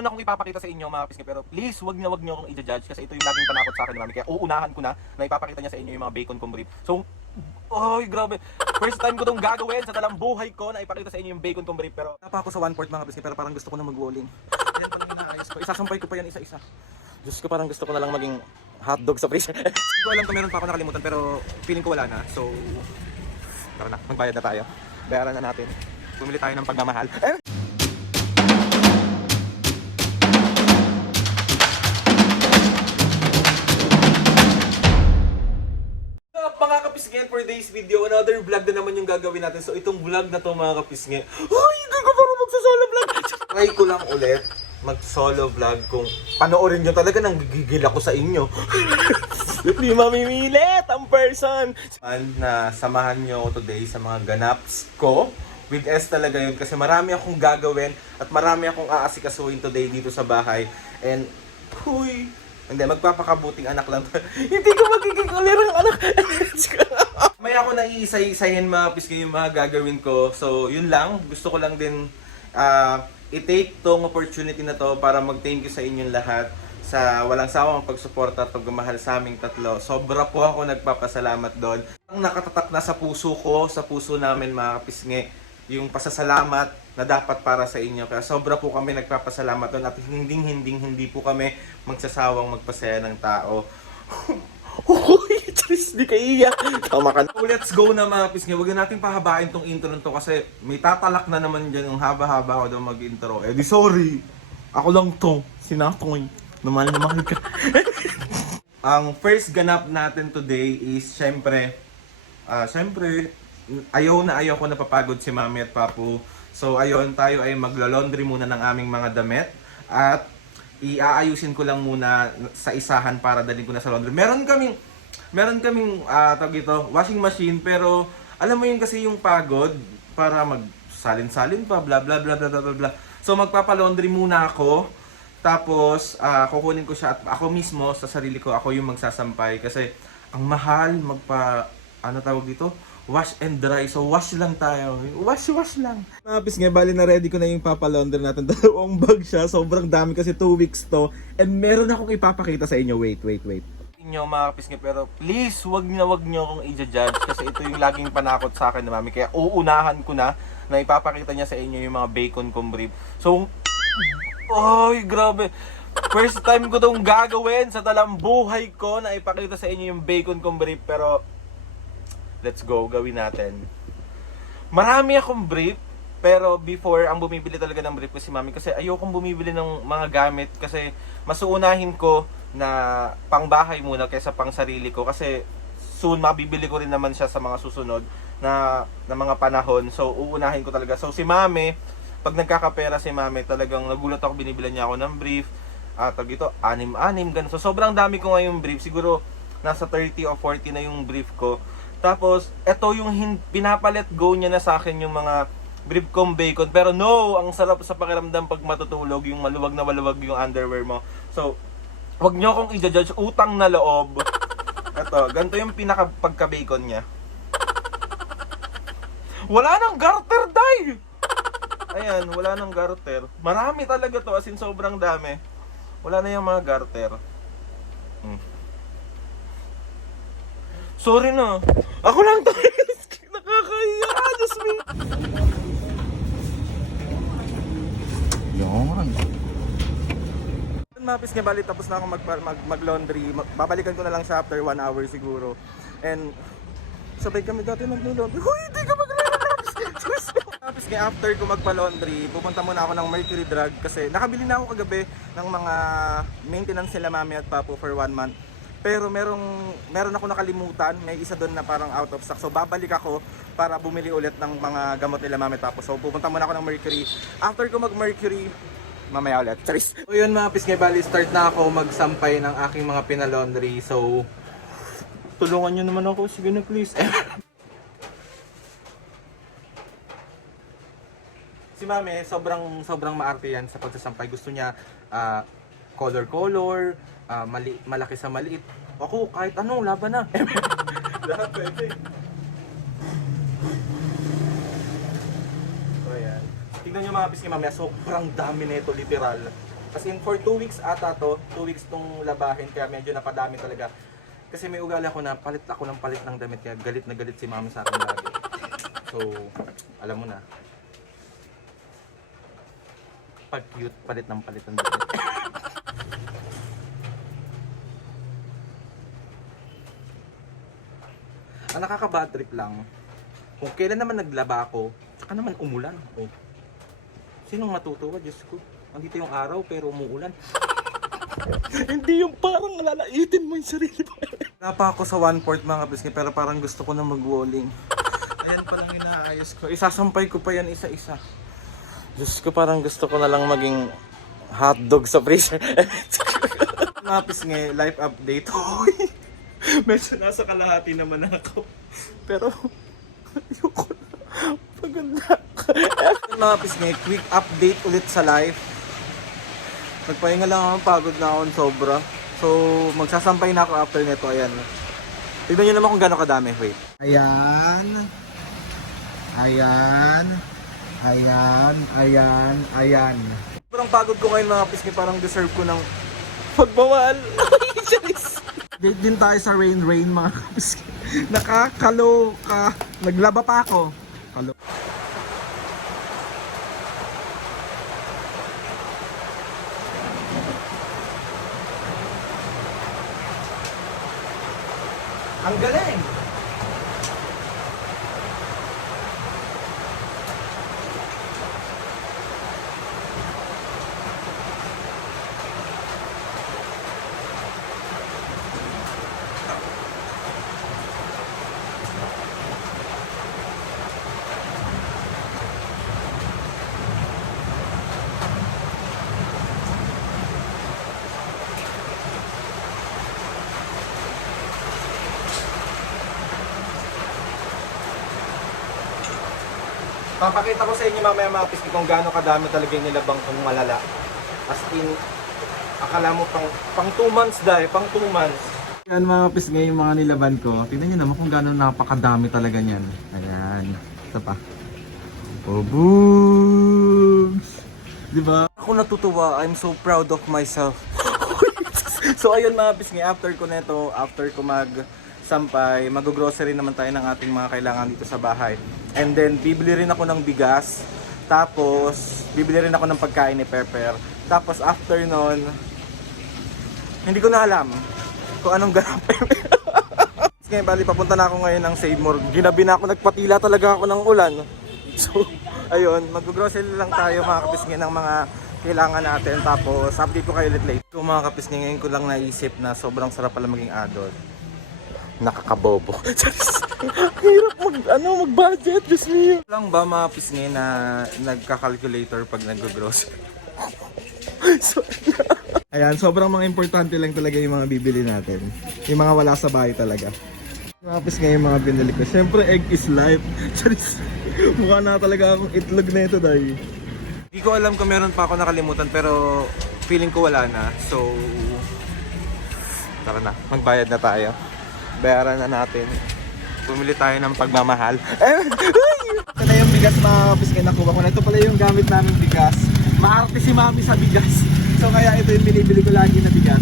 meron akong ipapakita sa inyo mga pisngi, pero please wag niyo akong i-judge kasi ito yung laging panakot sa akin ni Mami. Kaya uunahan ko na ipapakita niya sa inyo yung mga bacon kong brief. So, ay grabe. First time ko tong gagawin sa talang buhay ko na ipakita sa inyo yung bacon kong brief. Pero napa ako sa 1/4 mga pisngi, pero parang gusto ko na mag-walling. Yan pa lang inaayos ko. Isasampay ko pa yan isa-isa. Diyos ko, parang gusto ko na lang maging hotdog sa freezer. Hindi ko alam kung meron pa ako nakalimutan, pero feeling ko wala na. So, tara na, magbayad na tayo. Bayaran na natin. Pumili tayo ng pagmamahal. Mga kapisngen, for today's video, another vlog na naman yung gagawin natin. So itong vlog na to mga kapisngen, ay, hindi ko parang magsa-solo vlog. Try ko lang ulit mag-solo vlog kung panoorin nyo talaga nang gigigil ako sa inyo. Hindi mamimilit ang person. Na samahan nyo ako today sa mga ganaps ko. With S talaga yun kasi marami akong gagawin at marami akong aasikasuhin today dito sa bahay. And, huy, hindi, magpapakabuting anak lang. Hindi ko magiging kalirang anak. May ako na iisa-isahin mga pisngi yung mga gagawin ko. So, yun lang. Gusto ko lang din i-take tong opportunity na to para mag-thank you sa inyong lahat sa walang sawang pagsuporta at pagmamahal sa aming tatlo. Sobra po ako nagpapasalamat doon. Ang nakatatak na sa puso ko, sa puso namin mga kapisngi, yung pasasalamat na dapat para sa inyo. Kaya sobra po kami nagpapasalamat doon at hindi po kami magsasawang magpasaya ng tao. Uy, Tris, di ka iyak. Tama ka na. So, let's go na mga pisngi. Huwag na natin pahabain tong intro nito kasi may tatalak na naman dyan yung haba-haba ko daw mag-intro. Eh di sorry. Ako lang to. Sinatoy. Naman ka. Ang first ganap natin today is syempre, ayaw ko napapagod si Mami at Papu. So ayun, tayo ay maglo-laundry muna ng aming mga damit at iaayusin ko lang muna sa isahan para dalhin ko na sa laundry. Meron kaming tawag ito, washing machine, pero alam mo yun kasi yung pagod para magsalin-salin pa, bla bla bla bla bla bla. So magpapa-laundry muna ako. Tapos kukunin ko siya at ako mismo sa sarili ko, ako yung magsasampay kasi ang mahal tawag dito? Wash and dry. So wash lang tayo. Wash lang. Napis nga, bali na ready ko na yung papalaunder natin. Dalawang bag siya. Sobrang dami kasi 2 weeks to. And meron akong ipapakita sa inyo. Wait. Inyo mga kapis nga, pero please wag niyo akong i-judge kasi ito yung laging panakot sa akin ni Mami. Kaya uunahan ko na ipapakita niya sa inyo yung mga bacon kong brief. So, ay grabe. First time ko tong gagawin sa talang buhay ko na ipakita sa inyo yung bacon kong brief, pero let's go, gawin natin. Marami akong brief, pero before, ang bumibili talaga ng brief ko si Mami kasi ayokong bumibili ng mga gamit kasi mas uunahin ko na pangbahay muna kaysa pang sarili ko kasi soon mabibili ko rin naman siya sa mga susunod na mga panahon. So uunahin ko talaga. So si Mami, pag nagkakapera si Mami, talagang nagulat ako, binibilan niya ako ng brief. Tag ito, 6 ganun. So sobrang dami ko ngayong brief. Siguro nasa 30 o 40 na yung brief ko. Tapos, ito yung pinapalet go niya na sa akin yung mga brief kong bacon. Pero no, ang sarap sa pakiramdam pag matutulog, yung maluwag na maluwag yung underwear mo. So, wag nyo akong i-judge, utang na loob. Ito, ganito yung pinaka-pagka-bacon niya. Wala nang garter, day! Ayan, wala nang garter. Marami talaga to, as in sobrang dami. Wala na yung mga garter. Sorry na. Ako lang to. Nakakahiya. Diyos me. Yan. Mapis nga, bali tapos na ako mag-laundry. Babalikan ko na lang siya after 1 hour siguro. And sabay kami dati mag-laundry. Huy, hindi ka mag-laundry. Mapis nga, after ko magpa-laundry, pupunta muna ako ng Mercury Drug kasi nakabili na ako kagabi ng mga maintenance nila Mami at Papu for 1 month. Pero meron ako nakalimutan, may isa doon na parang out of stock. So babalik ako para bumili ulit ng mga gamot nila Mami Papu. So pupunta muna ako ng Mercury. After ko mag-Mercury, mamaya ulit. Charis! So yun mga pisngay, bali start na ako magsampay ng aking mga pinalaundry. So tulungan nyo naman ako, sige na please. Si Mami, sobrang maarte yan sa pagsasampay. Gusto niya color, malaki sa maliit. Ako, kahit ano, laban na. Lahat pwede. So, ayan. Tingnan nyo mga pisngi mamaya, sobrang dami nito, literal. As in, for 2 weeks ata to, 2 weeks tong labahin, kaya medyo napadami talaga. Kasi may ugali ako na palit ako ng palit ng damit, kaya galit na galit si mami sa akin lagi. So, alam mo na. Pag cute, palit ng palit ng damit. Ang nakaka-bad trip lang, kung kailan naman naglaba ako, saka naman umulan. Oh. Sinong matutuwa? Diyos ko. Andito yung araw pero umuulan. Hindi yung parang lalaitin mo yung sarili mo. Wala pa ako sa 1/4 mga kabisnes, pero parang gusto ko na mag-walling. Ayan pa lang inaayos ko. Isasampay ko pa yan isa-isa. Diyos ko, parang gusto ko na lang maging hotdog sa freezer. Mga kabisnes, life update. Medyo nasa kalahati naman ako. Pero, ayoko na. Pagod na ako. Mga kabisnes, quick update ulit sa life. Nagpahinga lang ako, pagod na ako sobra. So, magsasampay na ako after nito. Ayan. Tignan nyo naman kung gano'ng kadami. Wait. Ayan. Ayan. Ayan. Ayan. Ayan. Sobrang pagod ko ngayon mga pisngi. Parang deserve ko ng pagbawal. Date din tayo sa rain mga pisngi. Nakakaloka. Naglaba pa ako. Kalo. Ang galing! Papakita ko sa inyo mamaya mga pisngi kung gaano kadami talaga yung nilabang kong malala. As in, akala mo pang 2 months dahil, pang 2 months. Yan mga pisngi yung mga nilaban ko. Tingnan nyo naman kung gaano napakadami talaga niyan. Ayan. Ito pa. Oh, boobs! Diba? Ako natutuwa. I'm so proud of myself. So ayun mga pisngi, after ko neto, after ko sampay, mag-grocery naman tayo ng ating mga kailangan dito sa bahay. And then, bibili rin ako ng bigas. Tapos, bibili rin ako ng pagkain ni Pepper. Tapos, after nun, hindi ko na alam kung anong ganapin. Ngayon, bali, papunta na ako ngayon ng Save More. Ginabi na ako, nagpatila talaga ako ng ulan. So, ayun, mag-grocery lang tayo mga kapisngi ng mga kailangan natin. Tapos, update ko kayo ulit late. So, mga kapisngi, ngayon ko lang naisip na sobrang sarap pala maging adult. Nakakabobo. Hirap mag-budget, Diyos me. Lang ba mga pisngi na nagka-calculator pag nag-grocery? So, ayan, sobrang mga importante lang talaga yung mga bibili natin. Yung mga wala sa bahay talaga. Mga pisngi yung mga binili ko. Siyempre, egg is life. Mukha na talaga akong itlog na ito dahil. Hindi ko alam kung meron pa ako nakalimutan pero feeling ko wala na. So, tara na, magbayad na tayo. Bayaran na natin. Bumili tayo ng pagmamahal. Ito na yung bigas mga pisngi nakuha ko na. Ito pala yung gamit namin bigas. Maarte si mami sa bigas. So kaya ito yung binibili ko lagi na bigas.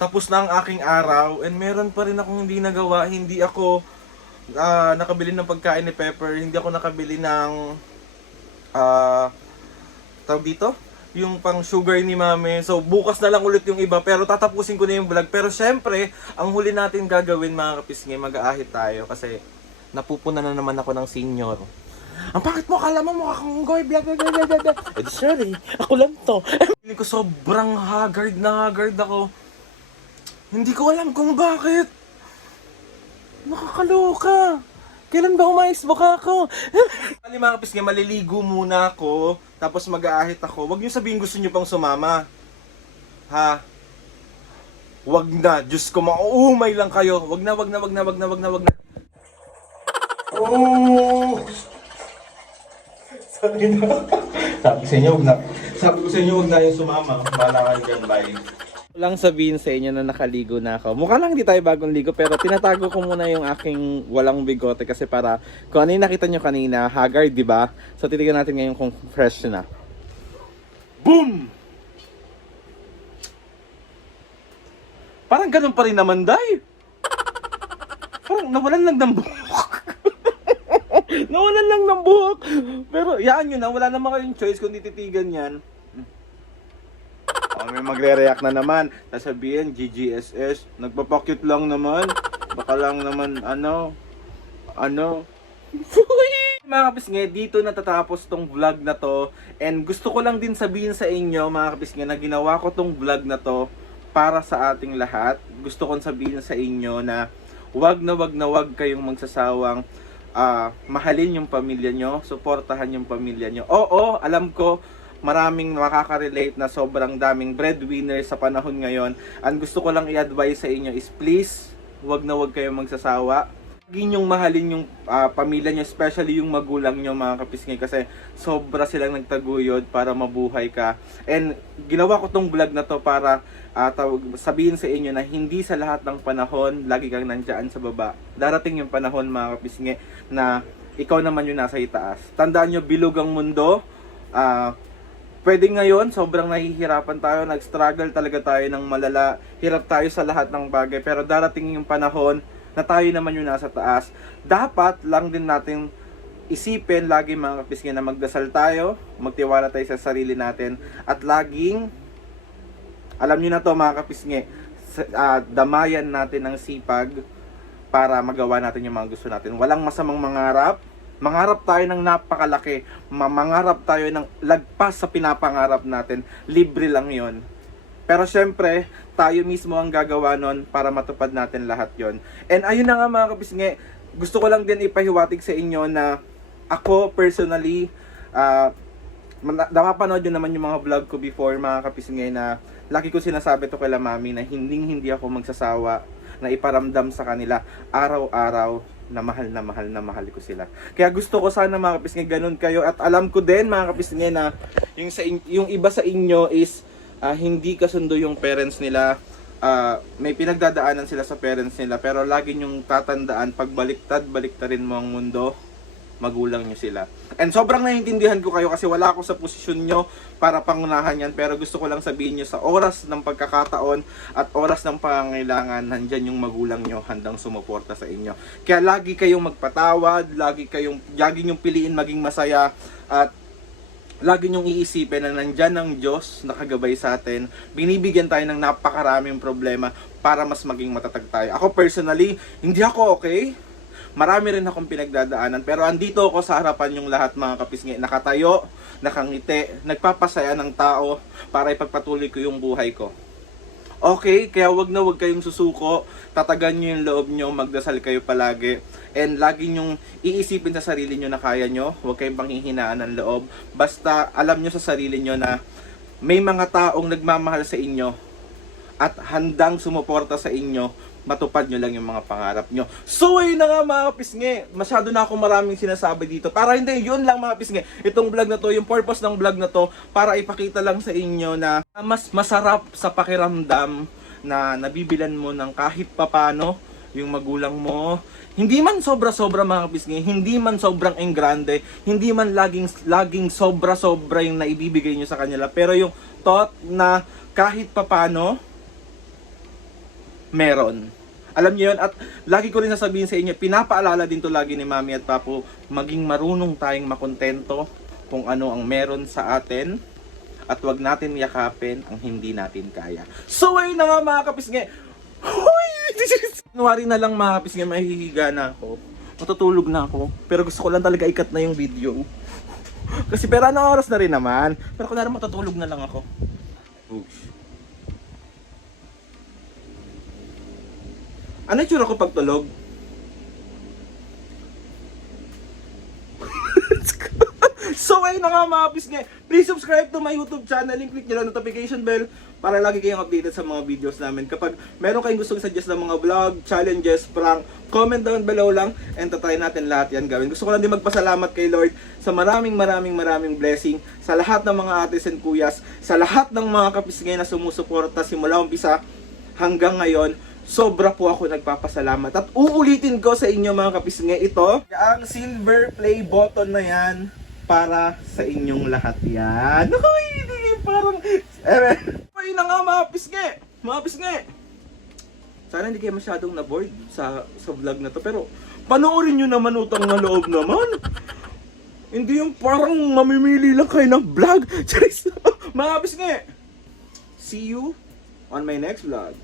Tapos na ang aking araw and meron pa rin akong hindi nagawa. Hindi ako nakabili ng pagkain ni Pepper. Hindi ako nakabili ng tawag dito? Yung pang sugar ni mami. So bukas na lang ulit yung iba pero tatapusin ko na yung vlog. Pero syempre, ang huli natin gagawin mga kapisngi, mag-aahit tayo kasi napupuna na naman ako ng senior. Ang bakit mo? Kala mo mukha kang goy, blah blah blah blah blah. Eh sorry, ako lang to. Hindi ko sobrang haggard na haggard ako. Hindi ko alam kung bakit. Nakakaloka. Kailan ba umayos baka ako? Kali mga kapisngi, maliligo muna ako. Tapos mag-aahit ako. Huwag niyo sabihin gusto niyo pang sumama. Ha? Huwag na. Diyos ko, mauumay lang kayo. Huwag na, huwag na, huwag na, huwag na, huwag na, huwag na. Oh! Sabi na. Sabi sa inyo, huwag na. Sabi ko sa inyo, huwag na yung sumama. Bala kayo dyan, bye. Lang sabihin sa inyo na nakaligo na ako. Mukha lang hindi tayo bagong ligo pero tinatago ko muna yung aking walang bigote kasi para kung ano yung nakita nyo kanina, haggard, di ba? So titignan natin ngayon kung fresh na. Boom! Parang ganun pa rin naman, Day. Parang nawalan lang ng buhok. Nawalan lang ng buhok. Pero yaan nyo na, wala naman kayong choice kung tititigan yan. May magre-react na naman. Sasabihin, GGSS, nagpapakyut lang naman. Baka lang naman, ano. Mga kapisnge, dito natatapos tong vlog na to. And gusto ko lang din sabihin sa inyo, mga kapisnge, na ginawa ko tong vlog na to para sa ating lahat. Gusto kong sabihin sa inyo na wag na wag kayong magsasawang mahalin yung pamilya nyo, suportahan yung pamilya nyo. Oo, alam ko, maraming makaka-relate na sobrang daming breadwinner sa panahon ngayon. Ang gusto ko lang i-advise sa inyo is please, wag na wag kayong magsasawa. Lagi nyong mahalin yung pamilya nyo, especially yung magulang nyo, mga kapisngi, kasi sobra silang nagtaguyod para mabuhay ka. And ginawa ko tong vlog na to para sabihin sa inyo na hindi sa lahat ng panahon lagi kang nandyan sa baba. Darating yung panahon, mga kapisngi, na ikaw naman yung nasa itaas. Tandaan nyo, bilog ang mundo. Pwede ngayon, sobrang nahihirapan tayo, nag-struggle talaga tayo ng malala, hirap tayo sa lahat ng bagay, pero darating yung panahon na tayo naman yung nasa taas. Dapat lang din natin isipin lagi, mga kapisngi, na magdasal tayo, magtiwala tayo sa sarili natin, at laging, alam nyo na to, mga kapisngi, damayan natin ng sipag para magawa natin yung mga gusto natin. Walang masamang mangarap. Mangarap tayo ng napakalaki. Mangarap tayo ng lagpas sa pinapangarap natin. Libre lang yon. Pero syempre, tayo mismo ang gagawa nun para matupad natin lahat yon. And ayun na nga, mga kapisngi, gusto ko lang din ipahiwatig sa inyo na ako personally, napapanood nyo naman yung mga vlog ko before, mga kapisngi, na lagi ko sinasabi to kila mami na hindi ako magsasawa na iparamdam sa kanila araw-araw na mahal ko sila. Kaya gusto ko sana, mga kapisngi, ganun kayo. At alam ko din, mga kapisngi, na yung iba sa inyo is hindi kasundo yung parents nila. May pinagdadaanan sila sa parents nila. Pero lagi nyong tatandaan, pag baliktarin mo ang mundo, magulang nyo sila. And sobrang naiintindihan ko kayo kasi wala ako sa posisyon nyo para pangunahan yan. Pero gusto ko lang sabihin nyo, sa oras ng pagkakataon at oras ng pangangailangan, nandyan yung magulang nyo handang sumuporta sa inyo. Kaya lagi kayong magpatawad, lagi nyong piliin maging masaya, at lagi nyong iisipin na nandyan ang Diyos nakagabay sa atin. Binibigyan tayo ng napakaraming problema para mas maging matatag tayo. Ako personally, hindi ako okay. Marami rin akong pinagdadaanan, pero andito ako sa harapan yung lahat, mga kapisngi, nakatayo, nakangiti, nagpapasaya ng tao para ipagpatuloy ko yung buhay ko. Okay, kaya wag na wag kayong susuko, tatagan nyo yung loob nyo, magdasal kayo palagi, and lagi nyong iisipin sa sarili nyo na kaya nyo, wag kayong panghihinaan ng loob, basta alam nyo sa sarili nyo na may mga taong nagmamahal sa inyo at handang sumuporta sa inyo, matupad nyo lang yung mga pangarap nyo. So ayun na nga, mga kapisngi, masyado na akong maraming sinasabi dito. Para hindi, yun lang, mga kapisngi, itong vlog na to, yung purpose ng vlog na to, para ipakita lang sa inyo na mas masarap sa pakiramdam na nabibilan mo ng kahit papano yung magulang mo. Hindi man sobra-sobra, mga kapisngi, hindi man sobrang engrande, hindi man laging sobra-sobra yung naibibigay nyo sa kanila, pero yung thought na kahit papano, meron. Alam niyo yun, at lagi ko rin sasabihin sa inyo, pinapaalala din to lagi ni Mami at Papo, maging marunong tayong makontento kung ano ang meron sa atin, at wag natin yakapin ang hindi natin kaya. So ayun na nga, mga kapisngi. January na lang, mga kapisngi, mahihiga na ako. Matutulog na ako. Pero gusto ko lang talaga ikat na yung video. Kasi pero anong oras na rin naman. Pero kung naman matutulog na lang ako. Oops. Ano yung tsura ko pagtulog? So ayun na nga, mga kapisngi, please subscribe to my YouTube channel, click nyo lang notification bell para lagi kayong updated sa mga videos namin. Kapag meron kayong gustong suggest ng mga vlog, challenges, prank, comment down below lang, and tatry natin lahat yan gawin. Gusto ko lang din magpasalamat kay Lord sa maraming blessing, sa lahat ng mga ates and kuyas, sa lahat ng mga kapisngi na sumusuporta simula umpisa hanggang ngayon. Sobra po ako nagpapasalamat. At uulitin ko sa inyo, mga kapisngi, ito, ang silver play button na yan para sa inyong lahat yan. Uy, parang, ayun na nga, mga kapisngi. Mga kapisngi, Sana hindi kayo masyadong na-bored sa vlog na to. Pero panoorin nyo naman, utang na loob naman. Hindi yung parang mamimili lang kayo ng vlog. Charis! Mga abis nga eh. See you on my next vlog.